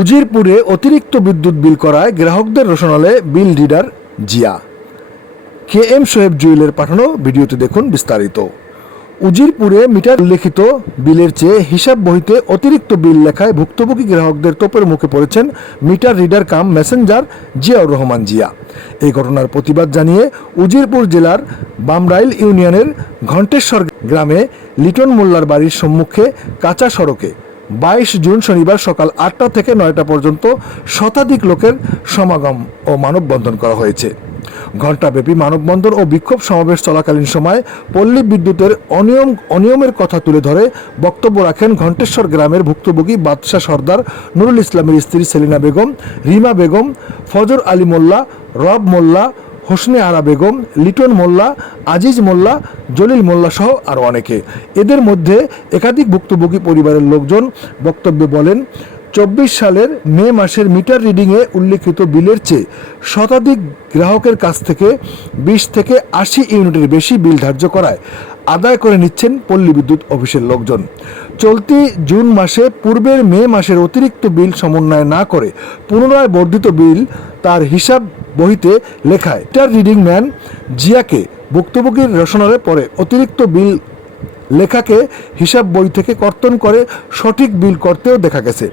উজিরপুরে অতিরিক্ত বিদ্যুৎ বিল করায় গ্রাহকদের রোশনালে bill reader Zia. K M Soheb জুয়েলের পাঠানো ভিডিওতে দেখুন বিস্তারিত। উজিরপুরে মিটার উল্লেখিত বিলের চেয়ে হিসাব বহিতে অতিরিক্ত বিল লেখায় ভুক্তভোগী গ্রাহকদের তোপের মুখে পড়েছেন meter reader cum messenger Ziaur Rahman Zia. এই ঘটনার প্রতিবাদ জানিয়ে উজিরপুর জেলার বামরাইল ইউনিয়নের ঘণ্টেশ্বর গ্রামে লিটন মোল্লার বাড়ির সম্মুখে কাঁচা সড়কে বাইশ জুন শনিবার সকাল আটটা থেকে নয়টা পর্যন্ত শতাধিক লোকের সমাগম ও মানববন্ধন করা হয়েছে। ঘণ্টাব্যাপী মানববন্ধন ও বিক্ষোভ সমাবেশ চলাকালীন সময় পল্লী বিদ্যুতের অনিয়ম, অনিয়মের কথা তুলে ধরে বক্তব্য রাখেন ঘণ্টেশ্বর গ্রামের ভুক্তভোগী বাদশাহ সর্দার নুরুল ইসলামের স্ত্রী সেলিনা বেগম, রিমা বেগম, ফজর আলী মোল্লা, রব মোল্লা, হোসনে আরা বেগম, লিটন মোল্লা, আজিজ মোল্লা, জলিল মোল্লা সহ আরও অনেকে। এদের মধ্যে একাধিক ভুক্তভোগী পরিবারের লোকজন বক্তব্যে বলেন চব্বিশ সালের মে মাসের মিটার রিডিংয়ে উল্লিখিত বিলের চেয়ে শতাধিক গ্রাহকের কাছ থেকে বিশ থেকে আশি ইউনিটের বেশি বিল ধার্য করায় আদায় করে নিচ্ছেন পল্লী বিদ্যুৎ অফিসের লোকজন। চলতি জুন মাসে পূর্বের মে মাসের অতিরিক্ত বিল সমন্বয় না করে পুনরায় বর্ধিত বিল তার হিসাব বহিতে লেখায়। মিটার রিডিং ম্যান জিয়াকে ভুক্তভোগীর রসনারে পরে অতিরিক্ত বিল লেখাকে হিসাব বই থেকে কর্তন করে সঠিক বিল করতেও দেখা গেছে।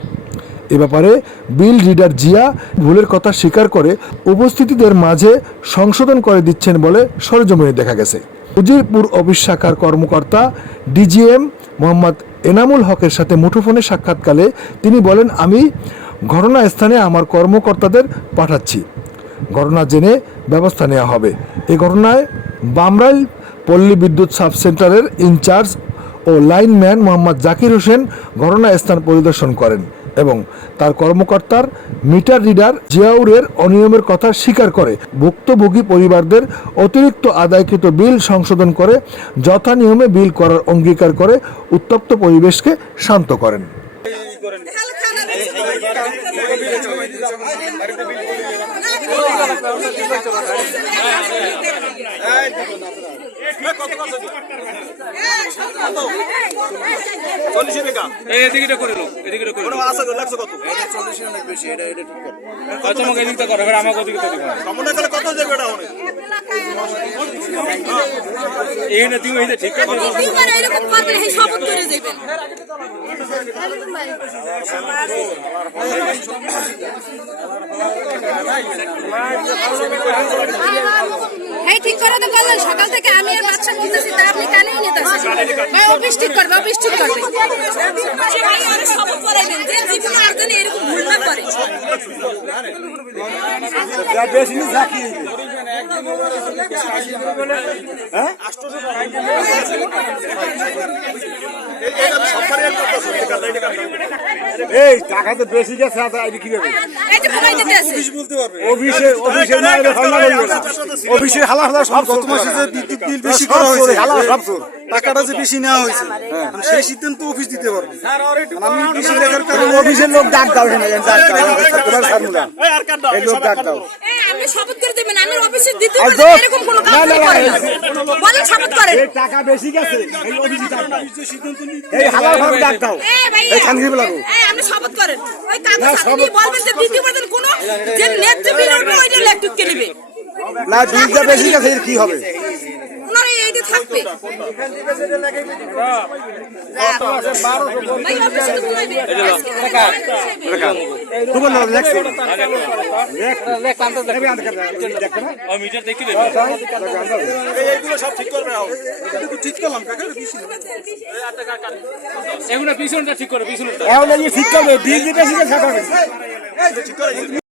এ ব্যাপারে বিল রিডার জিয়া ভুলের কথা স্বীকার করে উপস্থিতিদের মাঝে সংশোধন করে দিচ্ছেন বলে সরজমিনে দেখা গেছে। উজিরপুর অফিস শাখার কর্মকর্তা ডিজিএম মোহাম্মদ এনামুল হকের সাথে মুঠোফোনে সাক্ষাৎকালে তিনি বলেন, আমি ঘটনাস্থানে আমার কর্মকর্তাদের পাঠাচ্ছি। ঘটনা জেনে ব্যবস্থা নেওয়া হবে। এ ঘটনায় বামরাইল পল্লী বিদ্যুৎ সাব সেন্টারের ইনচার্জ ও লাইনম্যান মোহাম্মদ জাকির হোসেন ঘটনাস্থান পরিদর্শন করেন। এবং তার কর্মকর্তার মিটার রিডার জিয়াউরের অনিয়মের কথা স্বীকার করে। ভুক্তভোগী পরিবারদের অতিরিক্ত আদায়কৃত বিল সংশোধন করে যথা নিয়মে বিল করার অঙ্গীকার করে উত্তপ্ত পরিবেশকে শান্ত করেন। চল্লিশে এই এদিকে করে লো এদিকে করে করে লাগছে কত আর তোমাকে এদিকটা করো এবার আমাকে ওদিকে দিতে সমন্বয় তাহলে কত যাবে এটা অনেক এই না তুমি এই ঠিক করে এরকম করবেন, এই শপথ করে যাবেন। এই ঠিক করে তো বললেন সকাল থেকে আমি আর বাচ্চা বলতেছি তা আপনি ভাই অফিস ঠিক করবে অফিস ঠিক করবে না এই টাকা তো বেশি গেছে আর আইডি কি অফিসে লাগবে না অফিসে হালা হালা সব গত মাসে যে বিদ্যুৎ বিল বেশি করা হয়েছে হালা সব চোর টাকাটা যে বেশি নেওয়া হয়েছে মানে সেই সিদ্ধান্ত অফিস দিতে পারবে। মানে আমি বেশি লেখার কারণে অফিসের লোক ডাক দাও ডাক দাও এই লোক ডাক দাও। এই আপনি শপথ করে দেবেন আমি অফিসে দিতে আর পারব যোগ। এরকম কোনো কাজ না, না, করেন না, না। বলেন শপথ করেন। এই টাকা বেশি গেছে এই অফিসে ডাক দাও। এই হালা ভাবে ডাক দাও। এই ভাই লাগো আপনি শপথ করেন। ওই কাগজ না, হাতে নিয়ে বলবেন যে দিতে পারবেন কোন যে নেত্রী বিল উঠবে ওইটা লেখটুককে নেবে? না দুইটা বেশি গেছে কি হবে? থাকবে ঠিক করবে না ঠিক করলাম কাকা বেশি না। এগুলো পিছনটা ঠিক করো পিছনটা ঠিক করবে ঠিক